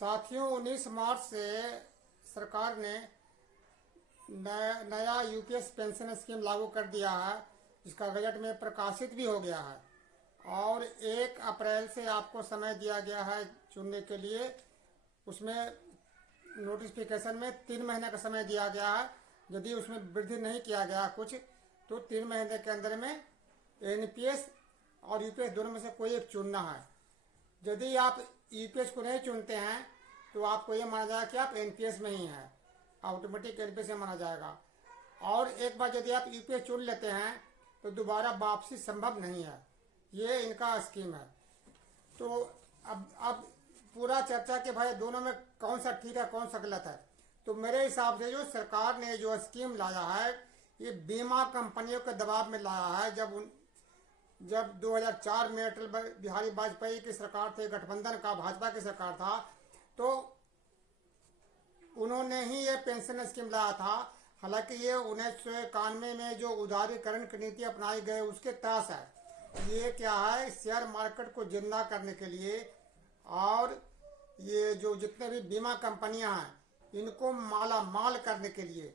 साथियों, 19 मार्च से सरकार ने नया यूपीएस पेंशन स्कीम लागू कर दिया है, जिसका गजट में प्रकाशित भी हो गया है। और 1 अप्रैल से आपको समय दिया गया है चुनने के लिए। उसमें नोटिफिकेशन में 3 महीने का समय दिया गया है। यदि उसमें वृद्धि नहीं किया गया कुछ, तो 3 महीने के अंदर में एनपीएस और यूपीएस दोनों में से कोई एक चुनना है। यदि आप यूपीएस को नहीं चुनते हैं तो आपको ये माना जाएगा कि आप एनपीएस में ही हैं, ऑटोमेटिक एनपीएस से माना जाएगा। और एक बार यदि आप यूपीएस चुन लेते हैं तो दोबारा वापसी संभव नहीं है। ये इनका स्कीम है। तो अब पूरा चर्चा कि भाई दोनों में कौन सा ठीक है कौन सा गलत है। तो मेरे हिसाब से जो सरकार ने जो स्कीम लाया है, ये बीमा कंपनियों के दबाव में लाया है। जब 2004 में अटल बिहारी वाजपेयी की सरकार थी, गठबंधन का भाजपा की सरकार था, तो उन्होंने ही ये पेंशन स्कीम लाया था। हालांकि ये 1991 में जो उदारीकरण की नीति अपनाई गई उसके तहत है। ये क्या है, शेयर मार्केट को जिंदा करने के लिए और ये जो जितने भी बीमा कंपनियां हैं इनको माला माल करने के लिए,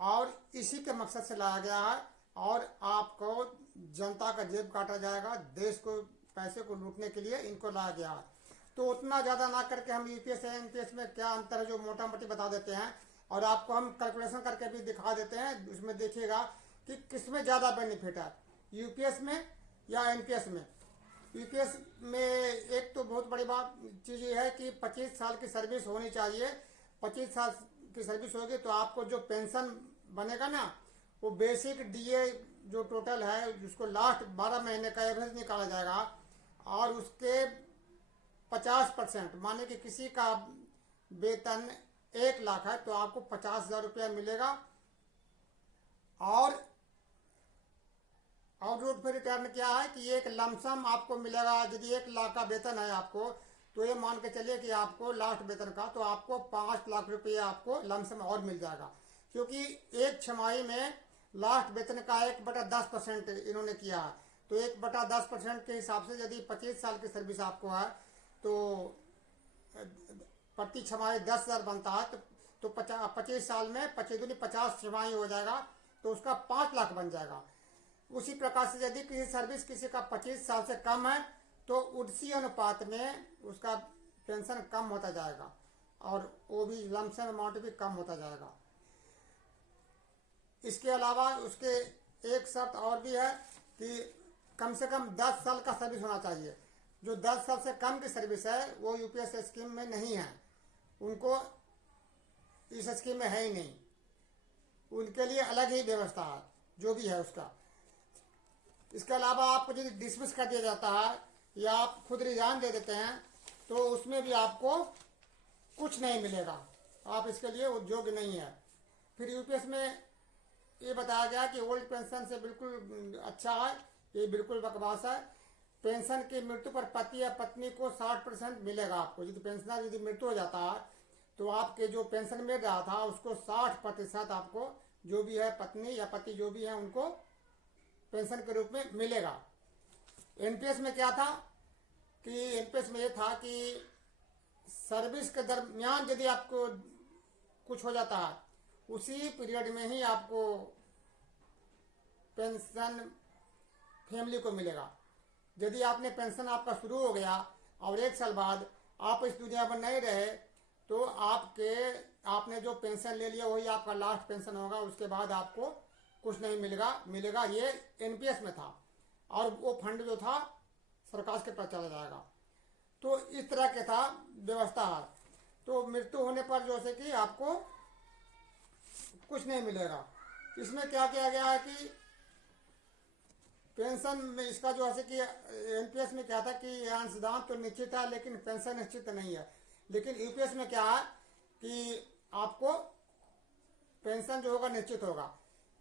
और इसी के मकसद से लाया गया है। और आपको जनता का जेब काटा जाएगा, देश को पैसे को लूटने के लिए इनको लाया गया है। तो उतना ज़्यादा ना करके हम यूपीएस और एनपीएस में क्या अंतर है जो मोटा मोटी बता देते हैं, और आपको हम कैलकुलेशन करके भी दिखा देते हैं। उसमें देखिएगा कि किसमें ज़्यादा बेनिफिट है, यूपीएस में या एनपीएस में। यूपीएस में एक तो बहुत बड़ी बात चीज़ ये है कि 25 साल की सर्विस होनी चाहिए। 25 साल की सर्विस होगी तो आपको जो पेंशन बनेगा ना, वो बेसिक डीए जो टोटल है उसको लास्ट 12 महीने का एवरेज निकाला जाएगा, और उसके 50%, माने कि किसी का वेतन 1 लाख है तो आपको 50,000 रुपया मिलेगा। और रूट पे रिटर्न क्या है कि एक लमसम आपको मिलेगा। यदि 1 लाख का वेतन है आपको, तो ये मान के चलिए कि आपको लास्ट वेतन का तो आपको 5 लाख रुपये आपको लमसम और मिल जाएगा। क्योंकि एक छमाही में लास्ट वेतन का 1/10% इन्होंने किया है। तो 1/10% के हिसाब से यदि 25 साल की सर्विस आपको है तो प्रति छमाही 10,000 बनता है। तो 25 साल में 25 छमाही हो जाएगा, तो उसका 5 लाख बन जाएगा। उसी प्रकार से यदि किसी सर्विस किसी का 25 साल से कम है तो उसी अनुपात में उसका पेंशन कम होता जाएगा, और वो भी लमसम अमाउंट भी कम होता जाएगा। इसके अलावा उसके एक शर्त और भी है कि कम से कम 10 साल का सर्विस होना चाहिए। जो 10 साल से कम की सर्विस है वो यूपीएस स्कीम में नहीं है, उनको इस स्कीम में है ही नहीं। उनके लिए अलग ही व्यवस्था है जो भी है उसका। इसके अलावा आपको यदि डिसमिस कर दिया जाता है या आप खुद रिजाइन दे देते हैं तो उसमें भी आपको कुछ नहीं मिलेगा, आप इसके लिए योग्य नहीं है। फिर यूपीएस में ये बताया गया कि ओल्ड पेंशन से बिल्कुल अच्छा है, ये बिल्कुल बकवास है। पेंशन की मृत्यु पर पति या पत्नी को 60% मिलेगा आपको। यदि पेंशनर यदि मृत्यु हो जाता है तो आपके जो पेंशन मिल रहा था उसको 60% आपको जो भी है पत्नी या पति जो भी है उनको पेंशन के रूप में मिलेगा। एनपीएस में क्या था कि एनपीएस में ये था कि सर्विस के दरमियान यदि आपको कुछ हो जाता है उसी पीरियड में ही आपको पेंशन फैमिली को मिलेगा। यदि आपने पेंशन आपका शुरू हो गया और 1 साल बाद आप इस दुनिया में नहीं रहे तो आपने जो पेंशन ले लिया वही आपका लास्ट पेंशन होगा। उसके बाद आपको कुछ नहीं मिलेगा। ये एनपीएस में था, और वो फंड जो था सरकार के पास चला जाएगा। तो इस तरह के था व्यवस्था है। तो मृत्यु होने पर जो है कि आपको कुछ नहीं मिलेगा। इसमें क्या किया गया है कि पेंशन में इसका जो है कि एनपीएस में क्या था कि अंशदान तो निश्चित है लेकिन पेंशन निश्चित नहीं है। लेकिन यूपीएस में क्या है कि आपको पेंशन जो होगा निश्चित होगा।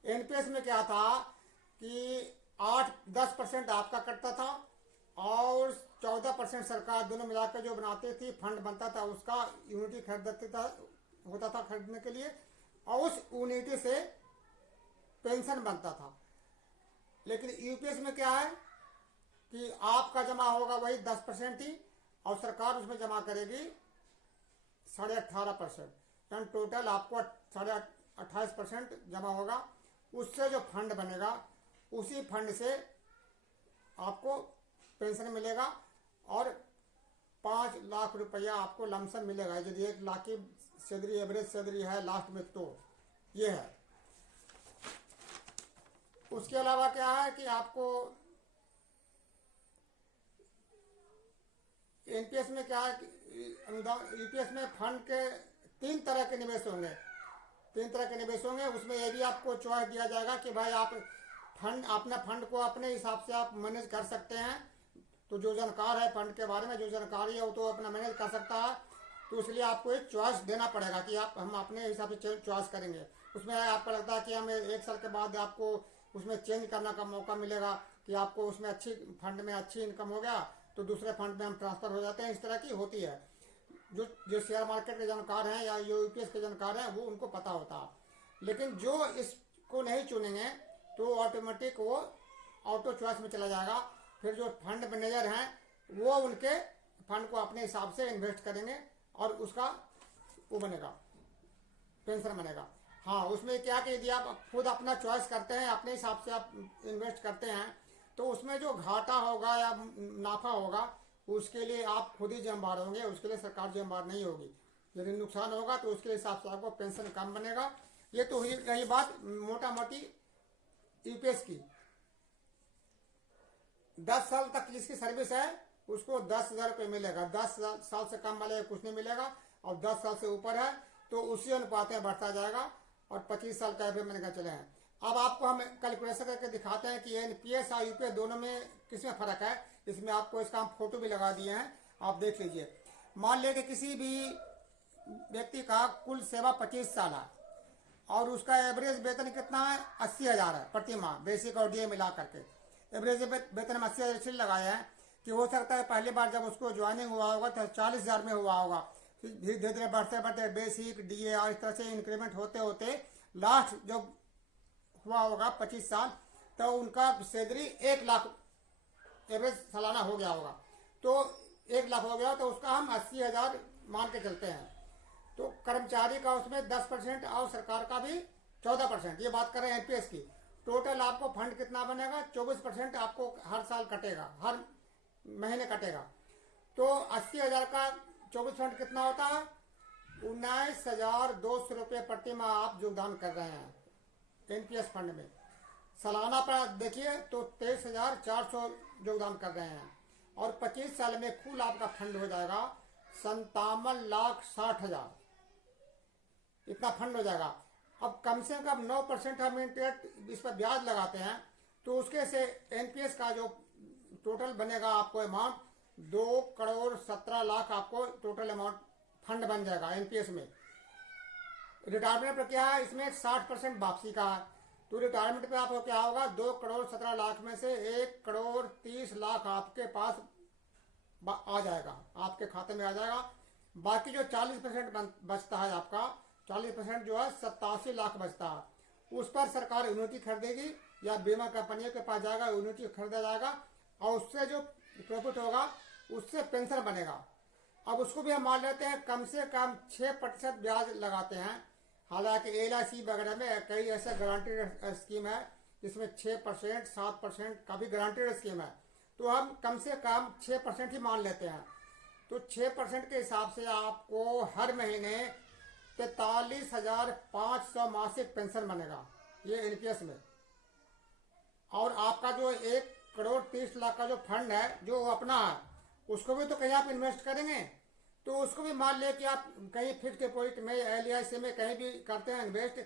एनपीएस में क्या था कि 8-10% आपका कटता था और 14% सरकार, दोनों मिलाकर जो बनाती थी फंड बनता था, उसका यूनिटी होता था खरीदने के लिए, और उस यूनिटी से पेंशन बनता था। लेकिन यूपीएस में क्या है कि आपका जमा होगा वही 10% ही, और सरकार उसमें जमा करेगी 18.5%, यानी टोटल आपको 28% जमा होगा। उससे जो फंड बनेगा उसी फंड से आपको पेंशन मिलेगा और 5 लाख रुपया आपको लमसम मिलेगा। यदि 1 लाख की सैलरी, एवरेज सैलरी है लास्ट में, तो ये है। उसके अलावा क्या है कि आपको एनपीएस में क्या है, यूपीएस में फंड के 3 तरह के निवेश होंगे। 3 तरह के निवेश होंगे। उसमें ये भी आपको चॉइस दिया जाएगा कि भाई आप फंड, अपने फंड को अपने हिसाब से आप मैनेज कर सकते हैं। तो जो जानकार है फंड के बारे में, जो जानकारी है वो तो अपना मैनेज कर सकता है। तो इसलिए आपको एक चॉइस देना पड़ेगा कि आप, हम अपने हिसाब से चॉइस करेंगे। उसमें आपको लगता है कि हमें 1 साल के बाद आपको उसमें चेंज करने का मौका मिलेगा, कि आपको उसमें अच्छी फंड में अच्छी इनकम हो गया तो दूसरे फंड में हम ट्रांसफर हो जाते हैं। इस तरह की होती है। जो शेयर मार्केट के जानकार हैं या जो यूपीएस के जानकार हैं वो उनको पता होता है। लेकिन जो इसको नहीं चुनेंगे तो ऑटोमेटिक वो ऑटो चॉइस में चला जाएगा। फिर जो फंड मैनेजर हैं वो उनके फंड को अपने हिसाब से इन्वेस्ट करेंगे और उसका वो बनेगा, पेंशन बनेगा। हाँ, उसमें क्या कि यदि आप खुद अपना चॉइस करते हैं, अपने हिसाब से आप इन्वेस्ट करते हैं, तो उसमें जो घाटा होगा या नाफा होगा उसके लिए आप खुद ही जिम्मेदार होंगे, उसके लिए सरकार जिम्मेदार नहीं होगी। यदि नुकसान होगा तो उसके हिसाब से आपको पेंशन कम बनेगा। ये तो हुई रही बात मोटा मोटी यूपीएस की। 10 साल तक जिसकी सर्विस है उसको 10,000 रुपये मिलेगा। 10 साल से कम वाले कुछ नहीं मिलेगा, और 10 साल से ऊपर है तो उसी अनुपात में बढ़ता जाएगा। और 25 साल का एवरेज मैंने कहा चले हैं। अब आपको हम कैलकुलेशन करके दिखाते हैं कि एनपीएस और यूपीएस दोनों में किसमें फर्क है। इसमें आपको इसका हम फोटो भी लगा दिए हैं, आप देख लीजिए। मान लिया कि किसी भी व्यक्ति का कुल सेवा 25 साल है और उसका एवरेज वेतन कितना है, 80,000 है प्रति माह, बेसिक और डीए मिला करके। एवरेज वेतन में 80,000 इसलिए लगाया है कि हो सकता है पहली बार जब उसको ज्वाइनिंग हुआ होगा तो 40,000 में हुआ होगा। धीरे धीरे बढ़ते बढ़ते बेसिक, डीए और इस तरह से इंक्रीमेंट होते होते लास्ट जब हुआ होगा 25 साल, तो उनका सैलरी 1 लाख एवरेज सालाना हो गया होगा। तो 1 लाख हो गया तो उसका हम 80,000 मान के चलते हैं। तो कर्मचारी का उसमें 10% और सरकार का भी 14%, ये बात कर रहे हैं एनपीएस की। टोटल आपको फंड कितना बनेगा, 24% आपको हर साल कटेगा, हर महीने कटेगा। तो 80,000 का 24% कितना होता है, 19,200 रुपये प्रति माह आप योगदान कर रहे हैं एनपीएस फंड में। सालाना पर देखिए तो 23,400 योगदान कर रहे हैं, और 25 साल में कुल आपका फंड हो जाएगा 57,60,000, इतना फंड हो जाएगा। अब कम से कम 9% हम इंटरेस्ट इस पर ब्याज लगाते हैं, तो उसके से एनपीएस का जो टोटल बनेगा आपको अमाउंट 2,17,00,000 आपको टोटल अमाउंट फंड बन जाएगा एनपीएस में। रिटायरमेंट पर क्या है, इसमें 60% वापसी का है। तो रिटायरमेंट पे आपको क्या होगा, 2,17,00,000 में से 1,30,00,000 आपके पास आ जाएगा, आपके खाते में आ जाएगा। बाकी जो 40% बचता है आपका, 40% जो है 87 लाख बचता है, उस पर सरकार यूनिटी खरीदेगी या बीमा कंपनियों के पास जाएगा, यूनिटी खरीदा जाएगा, और उससे जो प्रॉफिट होगा उससे पेंशन बनेगा। अब उसको भी हम मान लेते हैं कम से कम 6% ब्याज लगाते हैं। हालांकि एलआईसी वगैरह में कई ऐसे गारंटीड स्कीम है जिसमें 6%, 7% का भी गारंटीड स्कीम है, तो हम कम से कम 6% ही मान लेते हैं। तो 6% के हिसाब से आपको हर महीने 43,500 मासिक पेंशन बनेगा ये एनपीएस में। और आपका जो 1,30,00,000 का जो फंड है जो अपना है, उसको भी तो कहीं आप इन्वेस्ट करेंगे, तो उसको भी मान ले कि आप कहीं फिक्स डिपॉजिट में, एलआईसी में कहीं भी करते हैं इन्वेस्ट,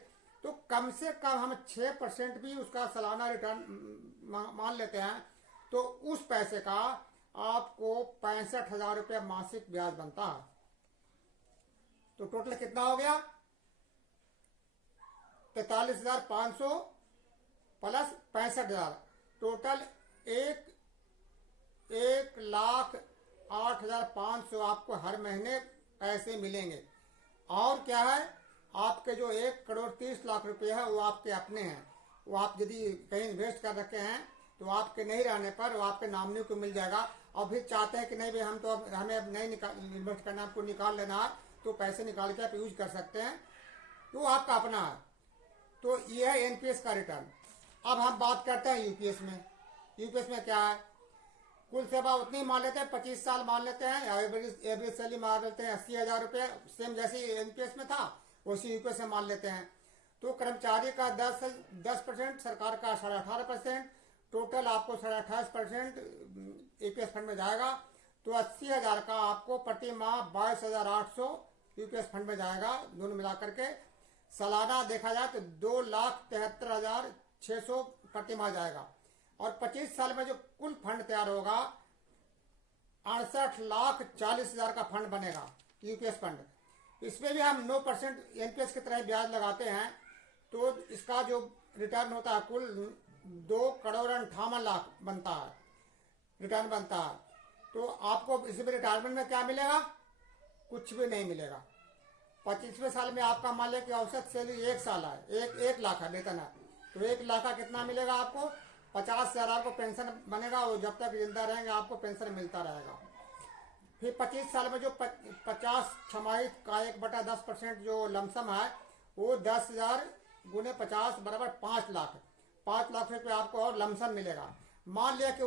तो कम से कम हम 6% भी उसका सालाना रिटर्न मान लेते हैं, तो उस पैसे का आपको 65,000 रुपये मासिक ब्याज बनता है। तो टोटल कितना हो गया, 43,500 प्लस 65,000, टोटल 1,08,500 आपको हर महीने पैसे मिलेंगे। और क्या है, आपके जो 1,30,00,000 रुपये है वो आपके अपने हैं, वो आप यदि कहीं इन्वेस्ट कर रखे हैं तो आपके नहीं रहने पर वो आपके नॉमिनी को मिल जाएगा। और फिर चाहते हैं कि नहीं भाई हम तो हमें अब नहीं इन्वेस्ट करना, आपको निकाल लेना है, तो पैसे निकाल के आप यूज कर सकते हैं, तो आपका अपना है। तो ये है एनपीएस का रिटर्न। अब हम बात करते हैं यूपीएस में। यूपीएस में क्या है, कुल सेवा उतनी मान लेते हैं, 25 साल मान लेते हैं, एवरेज सैलरी मान लेते हैं 80,000 रुपये, सेम जैसे एनपीएस में था वैसे यूपीएस में मान लेते हैं। तो कर्मचारी का 10%, सरकार का 18.5%, टोटल आपको 28% ईपीएस फंड में जाएगा। तो 80,000 का आपको प्रति माह 22,800 यूपीएस फंड में जाएगा, दोनों मिलाकर के। सालाना देखा जाए तो 2,73,600 प्रति माह जाएगा। और 25 साल में जो कुल फंड तैयार होगा 68,40,000 का फंड बनेगा, यूपीएस फंड। इसमें भी हम 9% एनपीएस की तरह ब्याज लगाते हैं, तो इसका जो रिटर्न होता है कुल 2,58,00,000 बनता है, रिटर्न बनता है। तो आपको इसमें रिटायरमेंट में क्या मिलेगा, कुछ भी नहीं मिलेगा। 25वें साल में आपका मान लिया कि औसत सैलरी 1 साल है, 1 लाख है वेतन है, तो 1 लाख का कितना मिलेगा आपको, 50,000 को पेंशन बनेगा, और जब तक जिंदा रहेंगे आपको पेंशन मिलता रहेगा। फिर 25 साल में जो 50 छमाही का 1/10% जो लमसम है वो 10,000 गुने 50 बराबर 5 लाख, 5 लाख रुपये आपको और लमसम मिलेगा। मान लिया कि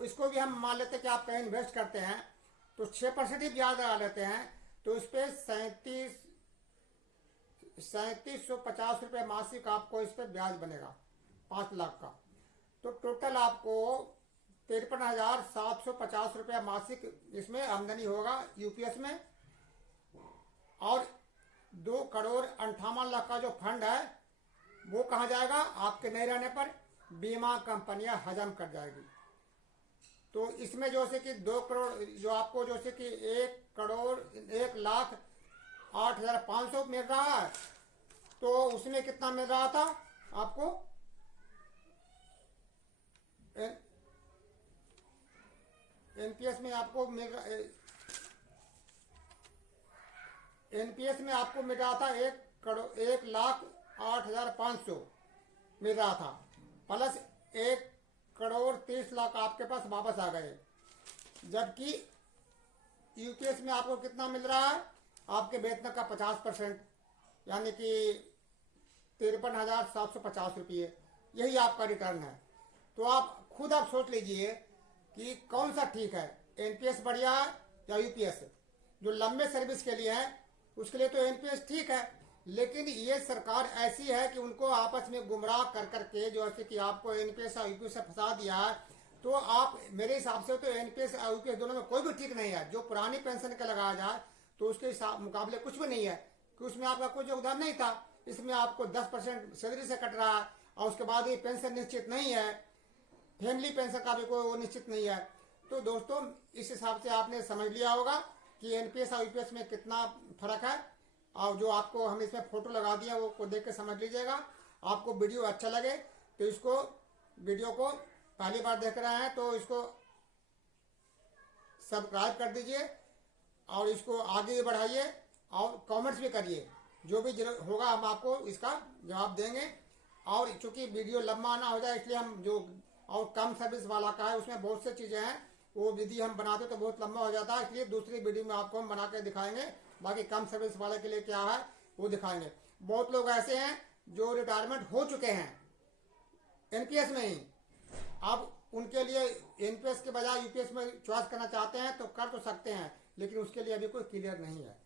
इसको भी हम मान लेते हैं कि आप कहीं इन्वेस्ट करते हैं तो 6% ही ब्याज लगा लेते हैं, तो इस पर 3750 रुपये मासिक आपको इस पर ब्याज बनेगा 5 लाख का। तो टोटल आपको 53,750 रुपया मासिक इसमें आमदनी होगा यूपीएस में। और 2,58,00,000 का जो फंड है वो कहाँ जाएगा, आपके नहीं रहने पर बीमा कंपनियां हजम कर जाएगी। तो इसमें जो से कि 2 करोड़ जो आपको जो से कि 1,01,08,500 मिल रहा है, तो उसमें कितना मिल रहा था आपको, एनपीएस में आपको मिल रहा, एनपीएस में आपको मिल रहा था 1,08,500 मिल रहा था, प्लस 1,30,00,000 आपके पास वापस आ गए। जबकि यूपीएस में आपको कितना मिल रहा है, आपके वेतन का 50%, यानी कि 53,750 रुपये, यही आपका रिटर्न है। तो आप खुद आप सोच लीजिए कि कौन सा ठीक है, एनपीएस बढ़िया है या यूपीएस। जो लंबे सर्विस के लिए है उसके लिए तो एनपीएस ठीक है, लेकिन ये सरकार ऐसी है कि उनको आपस में गुमराह कर करके जो है कि आपको एनपीएस और यूपीएस से फंसा दिया है। तो आप मेरे हिसाब से तो एनपीएस और यूपीएस दोनों में कोई भी ठीक नहीं है। जो पुरानी पेंशन का लगाया जाए तो उसके मुकाबले कुछ भी नहीं है, कि उसमें आपका कोई योगदान नहीं था। इसमें आपको 10% सैलरी से कट रहा है, और उसके बाद ये पेंशन निश्चित नहीं है, फैमिली पेंशन का भी कोई वो निश्चित नहीं है। तो दोस्तों इस हिसाब से आपने समझ लिया होगा कि एनपीएस और यूपीएस में कितना फर्क है। और जो आपको हम इसमें फोटो लगा दिया वो को देख के समझ लीजिएगा। आपको वीडियो अच्छा लगे तो इसको वीडियो को पहली बार देख रहे हैं तो इसको सब्सक्राइब कर दीजिए, और इसको आगे बढ़ाइए, और कमेंट्स भी करिए। जो भी होगा हम आपको इसका जवाब देंगे। और चूंकि वीडियो लंबा ना हो जाए इसलिए हम जो और कम सर्विस वाला का है उसमें बहुत सी चीज़ें हैं, वो विधि हम बनाते तो बहुत लंबा हो जाता है, इसलिए दूसरी वीडियो में आपको हम बना के दिखाएंगे। बाकी कम सर्विस वाले के लिए क्या है वो दिखाएंगे। बहुत लोग ऐसे हैं जो रिटायरमेंट हो चुके हैं एनपीएस में ही, अब उनके लिए एनपीएस के बजाय यूपीएस में चॉइस करना चाहते हैं तो कर तो सकते हैं, लेकिन उसके लिए अभी कोई क्लियर नहीं है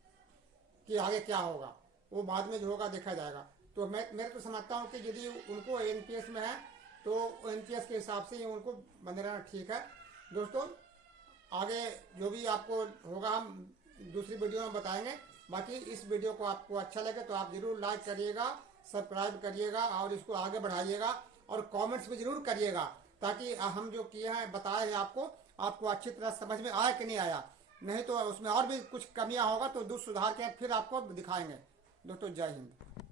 कि आगे क्या होगा, वो बाद में जो होगा देखा जाएगा। तो मैं तो समझता हूँ कि यदि उनको एनपीएस में है तो एनपीएस के हिसाब से ही उनको बने रहना ठीक है। दोस्तों आगे जो भी आपको होगा हम दूसरी वीडियो में बताएंगे। बाकी इस वीडियो को आपको अच्छा लगे तो आप जरूर लाइक करिएगा, सब्सक्राइब करिएगा, और इसको आगे बढ़ाइएगा, और कमेंट्स भी जरूर करिएगा, ताकि हम जो किए हैं बताए हैं आपको अच्छी तरह समझ में आया कि नहीं आया। नहीं तो उसमें और भी कुछ कमियां होगा तो सुधार के फिर आपको दिखाएंगे। दोस्तों जय हिंद।